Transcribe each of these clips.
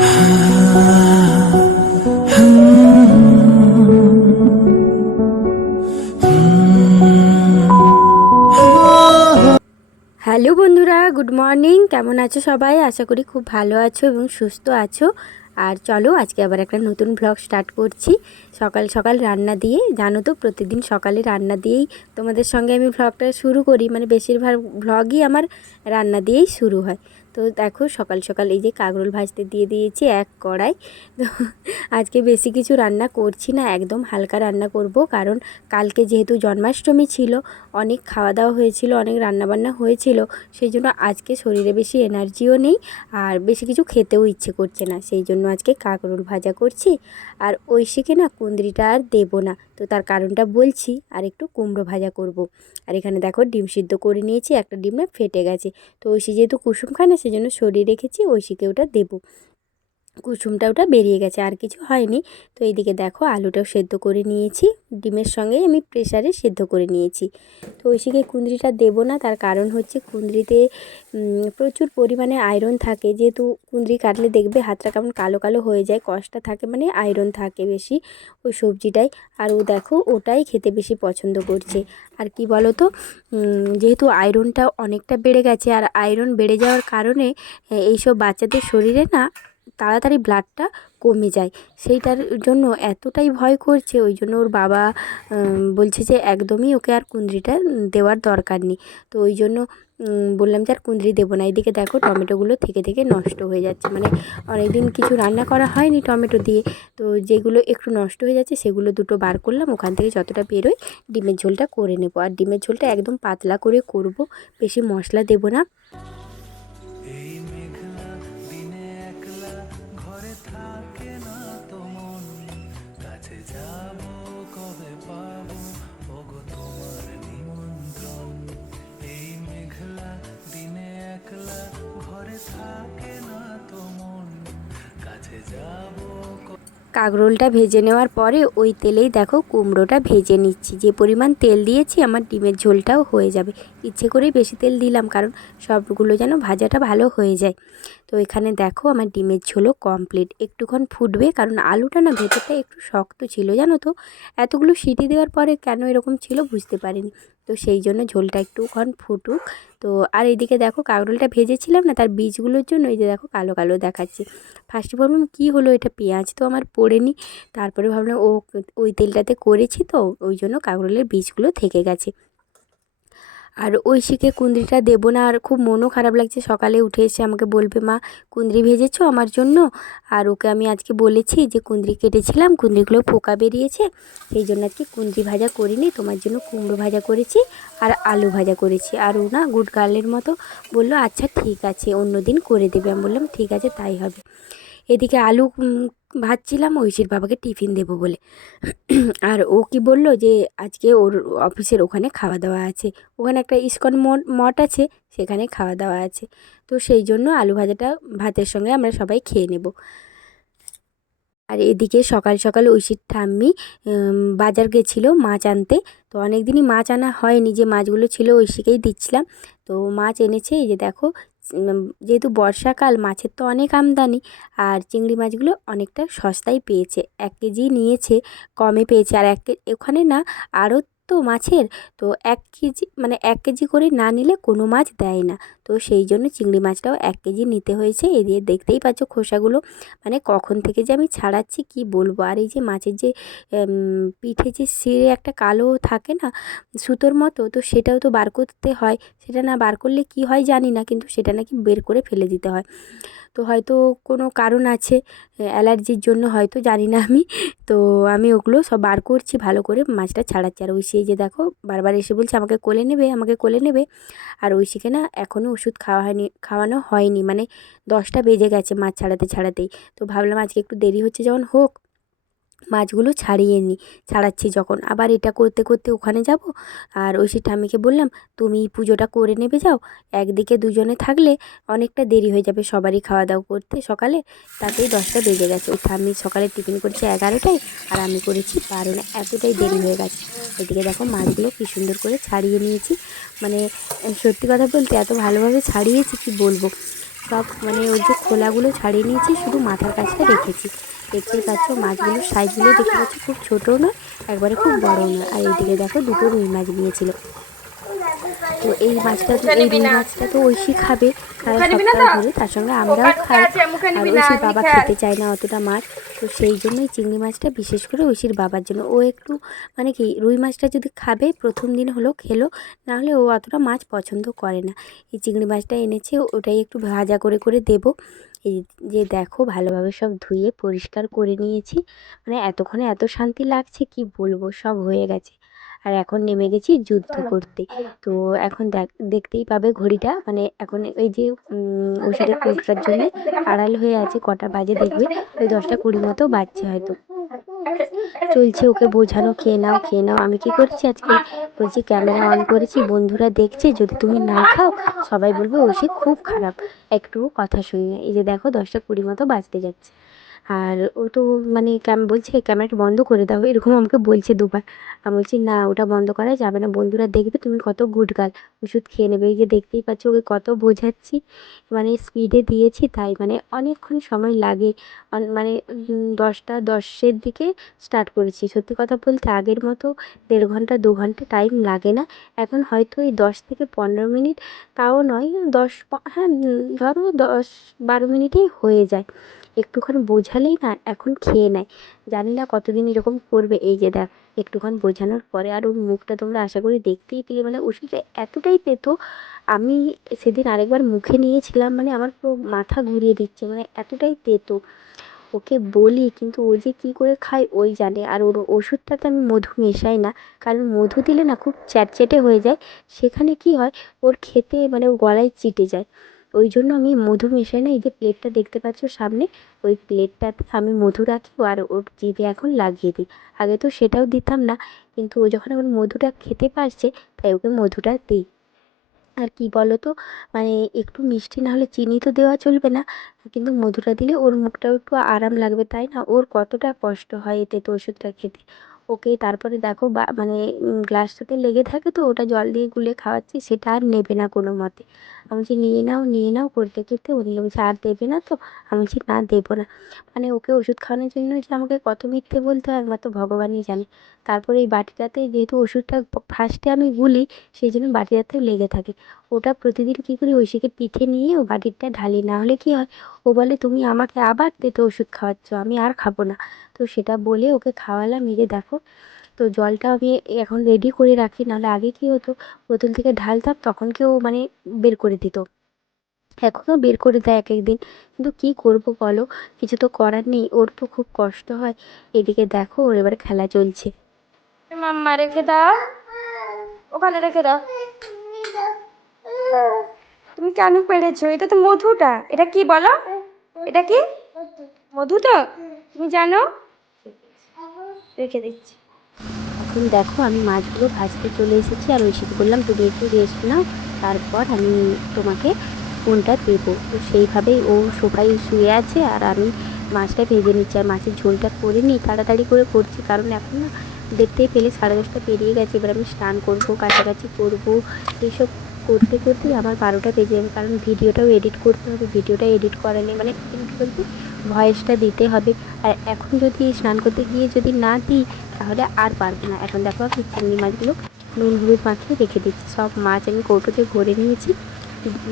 Hello বন্ধুরা, good morning. কেমন আছো সবাই? আশা করি খুব ভালো আছো এবং সুস্থ আছো। আর চলো, আজকে আবার একটা নতুন ব্লগ স্টার্ট করছি। সকাল সকাল রান্না দিয়ে, জানো তো, প্রতিদিন সকালে রান্না দিয়েই তোমাদের সঙ্গে আমি ব্লগটা শুরু করি। মানে বেশিরভাগ ব্লগই আমার রান্না দিয়েই শুরু হয়। তো দেখো সকাল সকাল এই যে কাগরোল ভাজতে দিয়ে দিয়েছি এক কড়াই। তো আজকে বেশি কিছু রান্না করছি না, একদম হালকা রান্না করব কারণ কালকে যেহেতু জন্মাষ্টমী ছিল, অনেক খাওয়া দাওয়া হয়েছিল, অনেক রান্নাবান্না হয়েছিল সেই জন্য আজকে শরীরে বেশি এনার্জিও নেই আর বেশি কিছু খেতেও ইচ্ছে করছে না। সেই জন্য আজকে কাঁকরোল ভাজা করছি। আর ঐশীকে না কুন্দ্রিটা আর দেবো না তো তার কারণটা বলছি, আর একটু কুমড়ো ভাজা করব। আর এখানে দেখো ডিম সিদ্ধ করে নিয়েছি, একটা ডিম না ফেটে গেছে তো ঐশী যেহেতু কুসুম খায় না সেজন্য সরিয়ে রেখেছি ঐশীকে ওটা দেবো কুসুমটা ওটা বেরিয়ে গেছে, আর কিছু হয়নি। তো এইদিকে দেখো আলুটাও সেদ্ধ করে নিয়েছি, ডিমের সঙ্গে আমি প্রেশারে সেদ্ধ করে নিয়েছি। তো ঐশীকে কুঁদরিটা দেবো না, তার কারণ হচ্ছে কুঁদরিতে প্রচুর পরিমাণে আয়রন থাকে। যেহেতু কুঁদরি কাটলে দেখবে হাতটা কেমন কালো কালো হয়ে যায় কষটা থাকে মানে আয়রন থাকে বেশি ওই সবজিটাই। আর ও দেখো ওটাই খেতে বেশি পছন্দ করছে। আর কি বলো তো যেহেতু আয়রনটা অনেকটা বেড়ে গেছে, আর আয়রন বেড়ে যাওয়ার কারণে এইসব বাচ্চাদের শরীরে না তাড়াতাড়ি ব্লাডটা কমে যায়। সেইটার জন্য এতটাই ভয় করছে, ওই জন্য ওর বাবা বলছে যে একদমই ওকে আর কুঁদরিটা দেওয়ার দরকার নেই। তো ওই জন্য বললাম যে আর কুঁদরি দেবো না। এদিকে দেখো টমেটোগুলো থেকে থেকে নষ্ট হয়ে যাচ্ছে। মানে অনেকদিন কিছু রান্না করা হয়নি টমেটো দিয়ে। তো যেগুলো একটু নষ্ট হয়ে যাচ্ছে, সেগুলো দুটো বার করলাম। ওখান থেকে যতটা বেরোয় ডিমের ঝোলটা করে নেব। আর ডিমের ঝোলটা একদম পাতলা করে করব, বেশি মশলা দেবো না। কাঁকরোলটা ভেজে নেওয়ার পরে ওই তেলেই দেখো কুমড়োটা ভেজে নিচ্ছি। যে পরিমাণ তেল দিয়েছি, আমার ডিমের ঝোলটাও হয়ে যাবে। ইচ্ছে করেই বেশি তেল দিলাম, কারণ সবগুলো যেন ভাজাটা ভালো হয়ে যায়। তো এখানে দেখো আমার ডিমের ঝোলও কমপ্লিট একটুক্ষণ ফুটবে, কারণ আলুটা না ভেতরটা একটু শক্ত ছিল, জানো তো? এতগুলো সিটি দেওয়ার পরে কেন এরকম ছিল বুঝতে পারিনি। তো সেই জন্য ঝোলটা একটুক্ষণ ফুটুক। তো আর এইদিকে দেখো কাঁকরোলটা ভেজেছিলাম না, তার বীজগুলোর জন্য এই যে দেখো কালো কালো দেখাচ্ছে। ফার্স্টে ভাবলাম কী হলো এটা, পেঁয়াজ তো আমার পড়েনি। তারপরে ভাবলাম ও, ওই তেলটাতে করেছি তো, ওই জন্য কাঁকরোলের বীজগুলো থেকে গেছে। আর ঐশীকে কুঁদরিটা দেবো না। আর খুব মনও খারাপ লাগছে। সকালে উঠে এসে আমাকে বলবে, মা কুঁদরি ভেজেছো আমার জন্য? আর ওকে আমি আজকে বলেছি যে কুঁদরি কেটেছিলাম কুঁদরিগুলো পোকা বেরিয়েছে। সেই জন্য আজকে কুঁদরি ভাজা করিনি। তোমার জন্য কুমড়ো ভাজা করেছি আর আলু ভাজা করেছি। আর ও না গুড গার্লের মতো বলল আচ্ছা ঠিক আছে অন্য দিন করে দেবে। আমি বললাম, ঠিক আছে, তাই হবে। এদিকে আলু উম, ভাজছিলাম ঐশীর বাবাকে টিফিন দেবো বলে। আর ও কি বলল যে আজকে ওর অফিসের ওখানে খাওয়া দাওয়া আছে। ওখানে একটা ইস্কন মঠ মঠ আছে সেখানে খাওয়া দাওয়া আছে। তো সেই জন্য আলু ভাজাটা ভাতের সঙ্গে আমরা সবাই খেয়ে নেব। আর এদিকে সকাল সকাল ঐশীর ঠাম্মি বাজার গেছিল মাছ আনতে। তো অনেক দিনই মাছ আনা হয়নি, যে মাছগুলো ছিল ঐশীকেই দিচ্ছিলাম। তো মাছ এনেছে, এই যে দেখো যেহেতু বর্ষাকাল, মাছের তো অনেক আমদানি, আর চিংড়ি মাছগুলো অনেকটা সস্তায় পেয়েছে। এক কেজি নিয়েছে, কমে পেয়েছে, আর এক ওখানে না আরও তো মাছের, তো এক কেজি মানে এক কেজি করে না নিলে কোনো মাছ দেয় না। তো সেই জন্য চিংড়ি মাছটাও এক কেজি নিতে হয়েছে। এ দিয়ে দেখতেই পাচ্ছ খোসাগুলো। মানে কখন থেকে যে আমি ছাড়াচ্ছি, কি বলব? আর এই যে মাছের যে পিঠে যে সিরে একটা কালো থাকে না, সুতোর মতো, তো সেটাও তো বার করতে হয়। সেটা না বার করলে কি হয় জানি না, কিন্তু সেটা নাকি বের করে ফেলে দিতে হয়। তো হয়তো কোনো কারণ আছে অ্যালার্জির জন্য হয়তো, জানি না আমি। তো আমি ওগুলো সব বার করছি, ভালো করে মাছটা ছাড়াচ্ছি। আর ওই সেই যে দেখো, বারবার এসে বলছে, আমাকে কোলে নেবে, আমাকে কোলে নেবে। আর ঐশীকে না এখনও ওষুধ খাওয়া হয়নি, খাওয়ানো হয়নি। মানে দশটা বেজে গেছে মাছ ছাড়াতে, ছাড়াতেই। তো ভাবলাম আজকে একটু দেরি হচ্ছে, যখন হোক মাছগুলো ছাড়িয়ে নিই ছাড়াচ্ছি যখন। আবার এটা করতে করতে ওখানে যাব আর ওই ঐশীর ঠাম্মিকে বললাম, তুমি পুজোটা করে নেবে যাও, একদিকে দুজনে থাকলে অনেকটা দেরি হয়ে যাবে সবারই খাওয়া দাওয়া করতে সকালে। তাতেই দশটা বেজে গেছে। ওই ঠাম্মি সকালে টিফিন করেছে এগারোটায় আর আমি করেছি বারো না এতটাই দেরি হয়ে গেছে। এদিকে দেখো মাছগুলো কী সুন্দর করে ছাড়িয়ে নিয়েছি। মানে সত্যি কথা বলতে এত ভালোভাবে ছাড়িয়েছি কি বলব? সব মানে ওই যে খোলাগুলো ছাড়িয়ে নিয়েছি, শুধু মাথার কাছটা রেখেছি। দেখতেই পাচ্ছ মাছগুলোর সাইজগুলো দেখতে পাচ্ছি খুব ছোটো নয়, একবারে খুব বড়ও নয়। আর এইদিকে দেখো দুটো রুই মাছ নিয়েছিল তো এই মাছটা তো এই রুই মাছটা তো ঐশী খাবে। সারা সপ্তাহ ধরে তার সঙ্গে আমরাও খাই আর ঐশীর বাবা খেতে চায় না অতটা মাছ। তো সেই জন্যই চিংড়ি মাছটা বিশেষ করে ঐশীর বাবার জন্য। ও একটু মানে কি রুই মাছটা যদি খাবে প্রথম দিন হলো খেলো নাহলে ও অতটা মাছ পছন্দ করে না। এই চিংড়ি মাছটা এনেছে ওটাই একটু ভাজা করে করে দেব। এই যে দেখো ভালোভাবে সব ধুয়ে পরিষ্কার করে নিয়েছি। মানে এতক্ষণে এত শান্তি লাগছে কি বলব? সব হয়ে গেছে। আর এখন নেমে গেছি যুদ্ধ করতে। তো এখন দেখ, দেখতেই পাবে ঘড়িটা। মানে এখন ওই যে ওষুধের কৌটোটার জন্য আড়াল হয়ে আছে কটা বাজে দেখবে। ওই দশটা কুড়ি মতো বাজছে হয়তো। চলছে ওকে বোঝানো, খেয়ে নাও খেয়ে নাও। আমি কি করছি আজকে? বলছি ক্যামেরা অন করেছি, বন্ধুরা দেখছে, যদি তুমি না খাও, সবাই বলবে ওষি খুব খারাপ। একটু কথা শুনি এই যে দেখো দশটা কুড়ি মতো বাজতে যাচ্ছে। আর ও তো মানে ক্যাম, বলছে ক্যামেরাটা বন্ধ করে দাও, এরকম আমাকে বলছে দুবার। আমি বলছি, না, ওটা বন্ধ করা যাবে না, বন্ধুরা দেখবে তুমি কত গুড গার্ল ওষুধ খেয়ে নেবে। এই যে দেখতেই পাচ্ছ, ওকে কত বোঝাচ্ছি মানে স্পিডে দিয়েছি তাই মানে অনেকক্ষণ সময় লাগে। মানে দশটা, দশের দিকে স্টার্ট করেছি। সত্যি কথা বলতে আগের মতো দেড় ঘণ্টা, দু ঘণ্টা টাইম লাগে না। এখন হয়তো এই দশ থেকে পনেরো মিনিট, তাও নয়, দশ হ্যাঁ ধরো দশ, বারো মিনিটেই হয়ে যায়। একটুখানি বোঝালেই না এখন খেয়ে নেয়। জানি না কতদিন এরকম করবে। এই যে দেখ একটুক্ষণ বোঝানোর পরে আর ওর মুখটা তোমরা আশা করি দেখতেই পেলে। মানে ওষুধটা এতটাই তেতো, আমি সেদিন আরেকবার মুখে নিয়েছিলাম মানে আমার পুরো মাথা ঘুরিয়ে দিচ্ছে মানে এতটাই তেতো। ওকে বলি, কিন্তু ও যে কী করে খায় ওই জানে। আর ওর ওষুধটাতে আমি মধু মেশাই না, কারণ মধু দিলে না খুব চ্যাটচ্যাটে হয়ে যায়। সেখানে কী হয়, ওর খেতে মানে ওর গলায় চিটে যায়। ওই জন্য আমি মধু মেশাই না, এই যে প্লেটটা দেখতে পাচ্ছ সামনে, ওই প্লেটটাতে আমি মধু রাখি আর ওর জিভে এখন লাগিয়ে দিই। আগে তো সেটাও দিতাম না, কিন্তু ও যখন এখন মধুটা খেতে পারছে, তাই ওকে মধুটা দিই। আর কি বলো তো মানে একটু মিষ্টি না হলে চিনি তো দেওয়া চলবে না, কিন্তু মধুটা দিলে ওর মুখটাও একটু আরাম লাগবে, তাই না? ওর কতটা কষ্ট হয় এতে তো ওষুধটা খেতে। ওকে তারপরে দেখো বা মানে গ্লাসটাতে লেগে থাকে তো, ওটা জল দিয়ে গুলে খাওয়াচ্ছি, সেটা আর নেবে না কোনো মতে। আমি বলছি নিয়ে নাও নিয়ে নাও করতে করতে উনি বলছে আর দেবে না তো, আমি বলছি না দেবো না। মানে ওকে ওষুধ খাওয়ানোর জন্য যে আমাকে কত মিথ্যে বলতে হয়, একমাত্র ভগবানই জানে। তারপরে এই বাটিটাতে যেহেতু ওষুধটা ফার্স্টে আমি গুলি, সেই জন্য বাটিটাতে লেগে থাকে। ওটা প্রতিদিন কী করি, ঐশীকে পিঠে নিয়ে ও বাটিরটা ঢালি, না হলে কী হয়? ও বলে, তুমি আমাকে আবার তেতো ওষুধ খাওয়াচ্ছ, আমি আর খাব না। তো সেটা বলে ওকে খাওয়ালাম। এই যে দেখো তো জলটা আমি এখন রেডি করে রাখি, নাহলে আগে কী হতো? বোতল থেকে ঢালতাম, তখন কেউ মানে বের করে দিত। এখনও বের করে দেয় এক এক দিন কিন্তু কী করব বলো? কিছু তো করার নেই, ওর তো খুব কষ্ট হয়। এদিকে দেখো, ওর এবার খেলা চলছে। মাম্মা, রেখে দাও। ওখানে রেখে দাও। তুমি কেন পেরেছ? এটা তো মধুটা। এটা কি বলো? এটা কি? মধু তো? তুমি জানো? রেখে দিচ্ছি। এখন দেখো, আমি মাছগুলো ভাজতে চলে এসেছি আর ঐশীকে বললাম তুমি একটু রেস্ট নাও, তারপর আমি তোমাকে ফোনটা দেবো। তো সেইভাবেই ও সোফায় শুয়ে আছে আর আমি মাছটা ভেজে নিচ্ছি আর মাছের ঝোলটা করে নিই তাড়াতাড়ি করে করছি, কারণ এখন না দেখতেই পেলে সাড়ে দশটা পেরিয়ে গেছে, এবার আমি স্নান করব, কাছাকাছি করব, এইসব করতে করতেই আমার বারোটা বেজে যাবে, কারণ ভিডিওটাও এডিট করতে হবে, ভিডিওটা এডিট করা নেই মানে কী বলতে ভয়েসটা দিতে হবে। আর এখন যদি স্নান করতে গিয়ে যদি না দিই, তাহলে আর পারব না। এখন দেখো আমি চিংড়ি মাছগুলো নুন হলুদ মাখিয়ে রেখে দিচ্ছি। সব মাছ আমি কৌটোতে ভরে নিয়েছি।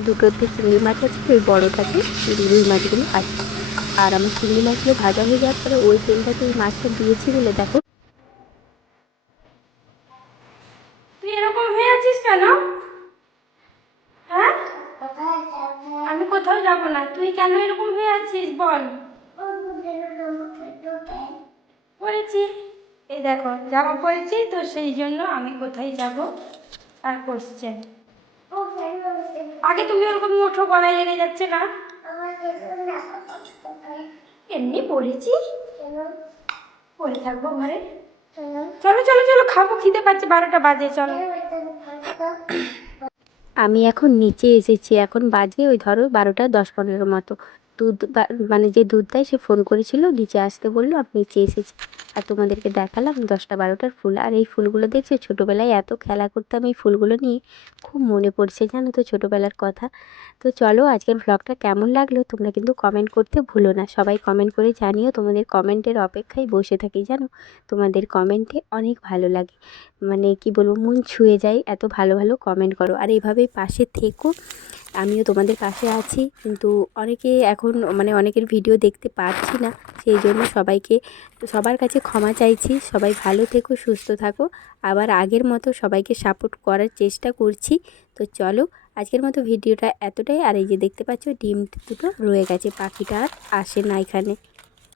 দুটোতে চিংড়ি মাছ আছে, ওই বড়োটাতে রুই মাছগুলো আছে। আর আমার চিংড়ি মাছগুলো ভাজা হয়ে যাওয়ার পরে ওই তেলটাতে ওই মাছটা দিয়েছি বলে দেখো তুই এরকম হয়ে আছিস কেন হ্যাঁ আমি কোথাও যাব না। তুই কেন এরকম হয়ে আছিস? বল। পড়েছি এই দেখো জামা পরেছি তো সেই জন্য আমি কোথায় যাব আর কোশ্চেন আগে তুমি ওরকম ওঠো গলায় লেগে যাচ্ছে না? এমনি পড়েছি। পড়ে থাকব ঘরে। চলো চলো চলো, খাব, খিদে পাচ্ছে, বারোটা বাজে, চলো। আমি এখন নিচে এসেছি। এখন বাজে ওই ধরো বারোটা দশ পনেরো মতো। দুধ বা- মানে যে দুধ দেয় সে ফোন করেছিল, নিচে আসতে বলল আমি নিচে এসেছি আর তোমাদেরকে দেখালাম দশটা বারোটার ফুল। আর এই ফুলগুলো দেখছ? ছোটোবেলায় এত খেলা করতাম এই ফুলগুলো নিয়ে। খুব মনে পড়ছে জানো তো ছোটোবেলার কথা। তো চলো আজকের ভ্লগটা কেমন লাগল তোমরা কিন্তু কমেন্ট করতে ভুলো না। সবাই কমেন্ট করে জানিও তোমাদের কমেন্টের অপেক্ষায় বসে থাকি জানো? তোমাদের কমেন্টে অনেক ভালো লাগে। মানে কি বলব, মন ছুঁয়ে যায় এত ভালো ভালো কমেন্ট করো। আর এইভাবেই পাশে থেকো। আমিও তোমাদের পাশে আছি। কিন্তু অনেকে এখন মানে অনেকের ভিডিও দেখতে পাচ্ছি না সেই জন্য সবাইকে, সবার কাছে ক্ষমা চাইছি। সবাই ভালো থেকো, সুস্থ থাকো। আবার আগের মতো সবাইকে সাপোর্ট করার চেষ্টা করছি। তো চলো, আজকের মতো ভিডিওটা এতটাই। আর এই যে দেখতে পাচ্ছ, ডিম দুটো রয়ে গেছে, পাখিটা আর আসে না এখানে।